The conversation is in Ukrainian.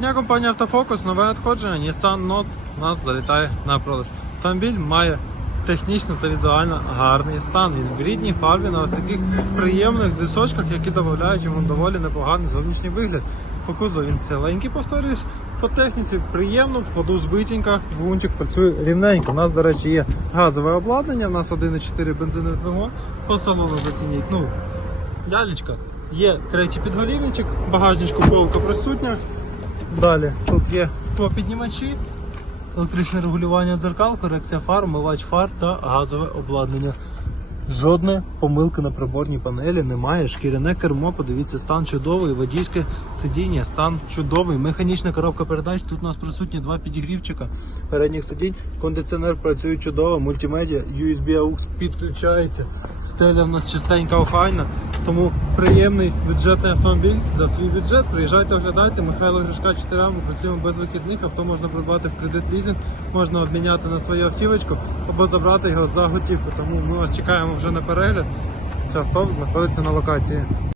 Дня компанія Автофокус, нове надходження, Nissan Note у нас залітає на продаж. Автомобіль має технічно та візуально гарний стан. Він в рідній фарбі на ось таких приємних дисочках, які додають йому доволі непоганий зовнішній вигляд. По кузову він ціленький, повторюсь. По техніці приємно, в ходу збитенька, двигунчик працює рівненько. У нас, до речі, є газове обладнання, у нас 1,4 бензиновий двигун. По салону зацініть. Ну, лялечка. Є третій підголівничок, багажничку полка присутня. Далі тут є склопіднімачі, електричне регулювання дзеркал, корекція фар, мивач фар та газове обладнання. Жодної помилки на приборній панелі немає. Шкіряне кермо, подивіться, стан чудовий, водійське сидіння, стан чудовий, механічна коробка передач. Тут у нас присутні два підігрівчика передніх сидінь. Кондиціонер працює чудово, мультимедіа, USB AUX підключається. Стеля в нас чистенька, охайна. Тому приємний бюджетний автомобіль за свій бюджет. Приїжджайте, оглядайте. Михайло Гришка 4 ми працюємо без вихідних. Авто можна придбати в кредит лізинг, можна обміняти на свою автівочку або забрати його за готівку. Тому ми вас чекаємо вже на перегляд. Це авто знаходиться на локації.